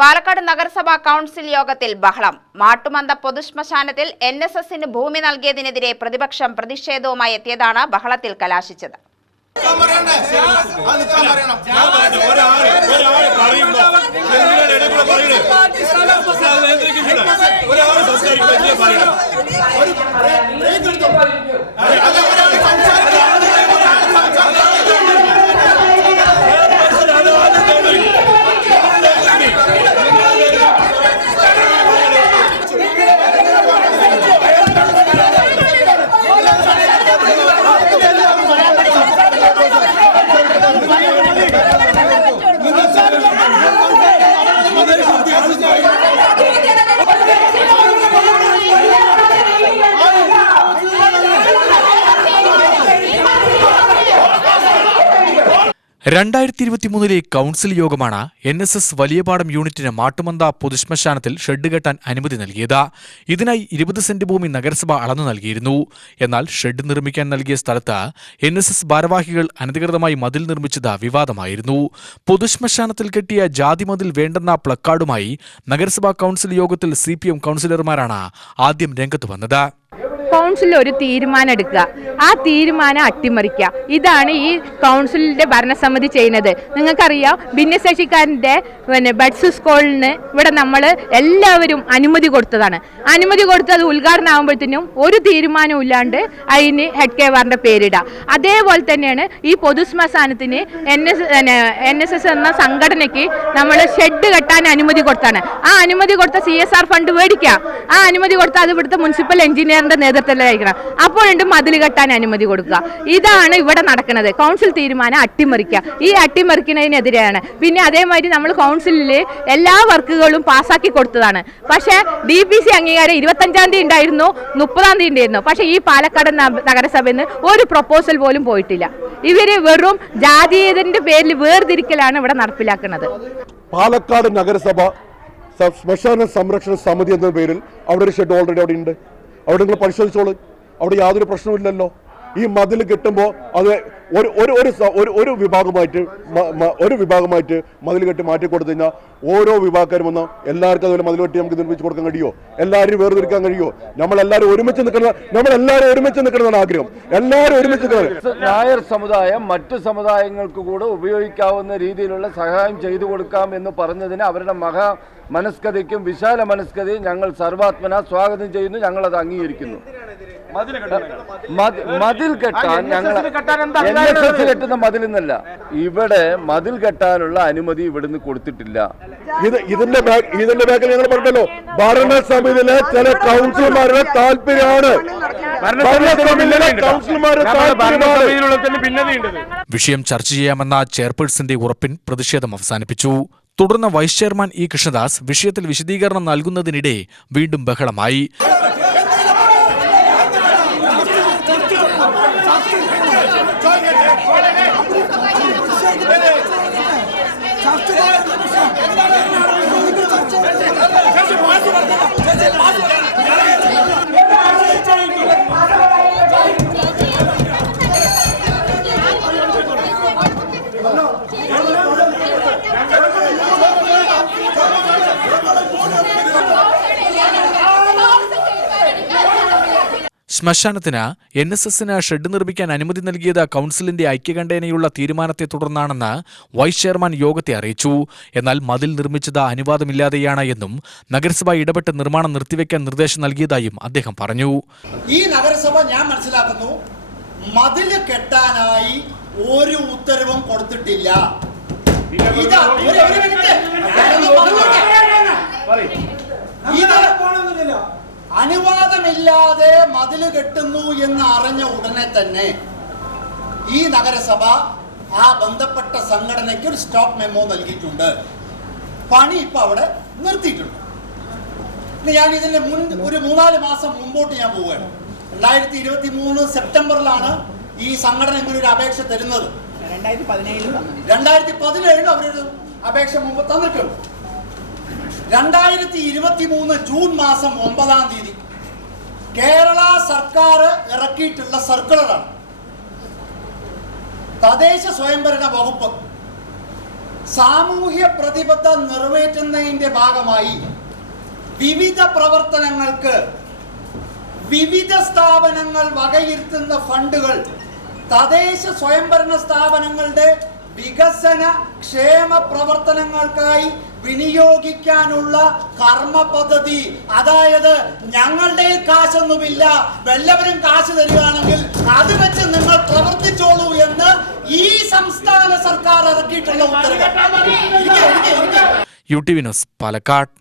പാലക്കാട് നഗരസഭാ കൗൺസിൽ യോഗത്തിൽ ബഹളം. മാട്ടുമന്ത പൊതുശ്മശാനത്തിൽ എൻ എസ് എസിന് ഭൂമി നൽകിയതിനെതിരെ പ്രതിപക്ഷം പ്രതിഷേധവുമായി എത്തിയതാണ് ബഹളത്തിൽ കലാശിച്ചത്. നിൽക്കാൻ രണ്ടായിരത്തി ഇരുപത്തിമൂന്നിലെ കൗൺസിൽ യോഗമാണ് എൻ എസ് എസ് വലിയപാടം യൂണിറ്റിന് മാട്ടുമന്ത പൊതുശ്മശാനത്തിൽ ഷെഡ് കെട്ടാൻ അനുമതി നൽകിയത്. ഇതിനായി ഇരുപത് സെന്റ് ഭൂമി നഗരസഭ അളന്നു നൽകിയിരുന്നു. എന്നാൽ ഷെഡ് നിർമ്മിക്കാൻ നൽകിയ സ്ഥലത്ത് എൻ എസ് എസ് ഭാരവാഹികൾ അനധികൃതമായി മതിൽ നിർമ്മിച്ചത് വിവാദമായിരുന്നു. പൊതുശ്മശാനത്തിൽ കെട്ടിയ ജാതി മതിൽ വേണ്ടെന്ന പ്ലക്കാർഡുമായി നഗരസഭാ കൗൺസിൽ യോഗത്തിൽ സി പി എം കൗൺസിലർമാരാണ് ആദ്യം രംഗത്ത് വന്നത്. കൗൺസിൽ ഒരു തീരുമാനം എടുക്കുക ആ തീരുമാനം അട്ടിമറിക്കുക. ഇതാണ് ഈ കൗൺസിലിന്റെ ഭരണസമിതി ചെയ്യുന്നത്. നിങ്ങൾക്കറിയാം ഭിന്നശേഷിക്കാരന്റെ പിന്നെ ബഡ്സ് സ്കൂളിന് ഇവിടെ നമ്മൾ എല്ലാവരും അനുമതി കൊടുത്തതാണ്. അനുമതി കൊടുത്തത് ഉദ്ഘാടനം ആകുമ്പോഴത്തേനും ഒരു തീരുമാനവും ഇല്ലാണ്ട് അതിന് ഹെഡ് കെവാറിന്റെ പേരിടുക അതേപോലെ തന്നെയാണ് ഈ പൊതുശ്മശാനത്തിന് N S N S S എന്ന സംഘടനയ്ക്ക് നമ്മൾ ഷെഡ് കെട്ടാൻ അനുമതി കൊടുത്താണ്. ആ അനുമതി കൊടുത്ത സി എസ് ആർ ഫണ്ട് മേടിക്കുക ആ അനുമതി കൊടുത്ത അത് ഇവിടുത്തെ മുനിസിപ്പൽ എഞ്ചിനീയറിന്റെ നേതൃത്വത്തിലായിരിക്കണം അപ്പോഴുണ്ട് മതിൽ കെട്ടാൻ അനുമതി കൊടുക്കുക. ഇതാണ് ഇവിടെ നടക്കുന്നത് കൗൺസിൽ തീരുമാനം അട്ടിമറിക്കുക. ഈ അട്ടിമറിക്കുന്നതിനെതിരെയാണ്. പിന്നെ അതേമാതിരി നമ്മൾ കൗൺസിലിൽ എല്ലാ വർക്കുകളും പാസ്സാക്കി കൊടുത്തതാണ്. പക്ഷേ ഡി പി സി അംഗീകാരം ഇരുപത്തഞ്ചാം തീയതി ഉണ്ടായിരുന്നു മുപ്പതാം തീയതി ഉണ്ടായിരുന്നു. പക്ഷേ ഈ പാലക്കാട് നഗരസഭയിൽ നിന്ന് ഒരു പ്രൊപ്പോസൽ പോലും പോയിട്ടില്ല. ഇവർ വെറും ജാതീയതിന്റെ പേരിൽ വേർതിരിക്കലാണ് ഇവിടെ നടപ്പിലാക്കുന്നത്. പാലക്കാട് നഗരസഭ ശ്മശാന സംരക്ഷണ സമിതി എന്ന പേരിൽ അവിടെ ഒരു ഷെഡ് ഓൾറെഡി അവിടെ ഉണ്ട് അവിടെ നിങ്ങൾ പരിശോധിച്ചോളൂ. അവിടെ യാതൊരു പ്രശ്നവുമില്ലല്ലോ. ഈ മതിൽ കെട്ടുമ്പോൾ അത് ഒരു ഒരു ഒരു ഒരു വിഭാഗമായിട്ട് ഒരു വിഭാഗമായിട്ട് മതിൽ കെട്ടി മാറ്റി കൊടുത്തു കഴിഞ്ഞാൽ ഓരോ വിഭാഗക്കാരും വന്ന് എല്ലാവർക്കും അതുപോലെ മതിൽ കെട്ടി നമുക്ക് നിർമ്മിച്ച് കൊടുക്കാൻ കഴിയുമോ എല്ലാവരും വേർതിരിക്കാൻ കഴിയുമോ നമ്മളെല്ലാവരും ഒരുമിച്ച് നിൽക്കുന്ന നമ്മളെല്ലാവരും ഒരുമിച്ച് നിൽക്കണമെന്നാണ് ആഗ്രഹം. എല്ലാവരും ഒരുമിച്ച് നായർ സമുദായം മറ്റു സമുദായങ്ങൾക്ക് കൂടെ ഉപയോഗിക്കാവുന്ന രീതിയിലുള്ള സഹായം ചെയ്തു കൊടുക്കാം എന്ന് പറഞ്ഞതിന് അവരുടെ മഹാ മനസ്കഥയ്ക്കും വിശാല മനസ്കഥയും ഞങ്ങൾ സർവാത്മന സ്വാഗതം ചെയ്യുന്നു. ഞങ്ങൾ അത് അംഗീകരിക്കുന്നു. മതിൽ കെട്ടാൻ ഞങ്ങൾ എൻ എസ് എസ് കെട്ടുന്ന മതിൽ എന്നല്ല ഇവിടെ മതിൽ കെട്ടാനുള്ള അനുമതി ഇവിടുന്ന് കൊടുത്തിട്ടില്ല. ഇത് ഇതിന്റെ ഇതിന്റെ ബാക്കിൽ ഞങ്ങൾ പറഞ്ഞല്ലോ ഭരണസമിതിയിലെ ചില കൗൺസിലർമാരുടെ താല്പര്യമാണ്. വിഷയം ചർച്ച ചെയ്യാമെന്ന ചെയർപേഴ്സന്റെ ഉറപ്പിൻ പ്രതിഷേധം അവസാനിപ്പിച്ചു. തുടർന്ന് വൈസ് ചെയർമാൻ ഇ കൃഷ്ണദാസ് വിഷയത്തിൽ വിശദീകരണം നൽകുന്നതിനിടെ വീണ്ടും ബഹളമായി. やったやめろ ശ്മശാനത്തിന് എൻ എസ് എസിന് ഷെഡ് നിർമ്മിക്കാൻ അനുമതി നൽകിയത് കൗൺസിലിന്റെ ഐക്യകണ്ഠേനയുള്ള തീരുമാനത്തെ തുടർന്നാണെന്ന് വൈസ് ചെയർമാൻ യോഗത്തെ അറിയിച്ചു. എന്നാൽ മതിൽ നിർമ്മിച്ചത് അനുവാദമില്ലാതെയാണ് എന്നും നഗരസഭ ഇടപെട്ട് നിർമ്മാണം നിർത്തിവെക്കാൻ നിർദ്ദേശം നൽകിയതായും അദ്ദേഹം പറഞ്ഞു. ഈ നഗരസഭ ഞാൻ മനസ്സിലാക്കുന്നു മതിൽ കെട്ടാനായി ഒരു ഉത്തരവും കൊടുത്തിട്ടില്ല. ഇതാ അനുവാദമില്ലാതെ മതിൽ കെട്ടുന്നു എന്ന് അറിഞ്ഞ ഉടനെ തന്നെ ഈ നഗരസഭ ആ ബന്ധപ്പെട്ട സംഘടനയ്ക്ക് ഒരു സ്റ്റോപ്പ് മെമ്മോ നൽകിയിട്ടുണ്ട്. പണി ഇപ്പൊ അവിടെ നിർത്തിയിട്ടുണ്ട്. ഞാൻ ഇതിന്റെ മുൻ ഒരു മൂന്നാൽ മാസം മുമ്പോട്ട് ഞാൻ പോവുകയാണ്. രണ്ടായിരത്തി ഇരുപത്തി മൂന്ന് സെപ്റ്റംബറിലാണ് ഈ സംഘടന ഇങ്ങനെ ഒരു അപേക്ഷ തരുന്നത്. രണ്ടായിരത്തി പതിനേഴിൽ അവരൊരു അപേക്ഷ മുമ്പ് തന്നിട്ടുണ്ട്. രണ്ടായിരത്തി ഇരുപത്തി മൂന്ന് ജൂൺ മാസം ഒമ്പതാം തീയതി കേരള സർക്കാർ ഇറക്കിയിട്ടുള്ള സർക്കുലറാണ്. തദ്ദേശ സ്വയംഭരണ വകുപ്പ് സാമൂഹ്യ പ്രതിബദ്ധ നിറവേറ്റുന്നതിന്റെ ഭാഗമായി വിവിധ പ്രവർത്തനങ്ങൾക്ക് വിവിധ സ്ഥാപനങ്ങൾ വകയിരുത്തുന്ന ഫണ്ടുകൾ തദ്ദേശ സ്വയംഭരണ സ്ഥാപനങ്ങളുടെ വികസന ക്ഷേമ പ്രവർത്തനങ്ങൾക്കായി വിനിയോഗിക്കാനുള്ള കർമ്മ പദ്ധതി അതായത് ഞങ്ങളുടെ കാശൊന്നുമില്ല വല്ലവരും കാശ് തരികയാണെങ്കിൽ അത് വെച്ച് നിങ്ങൾ പ്രവർത്തിച്ചോളൂ എന്ന് ഈ സംസ്ഥാന സർക്കാർ ഇറക്കിയിട്ടുള്ള ഉത്തരവ്. U T Vinos Palakkad.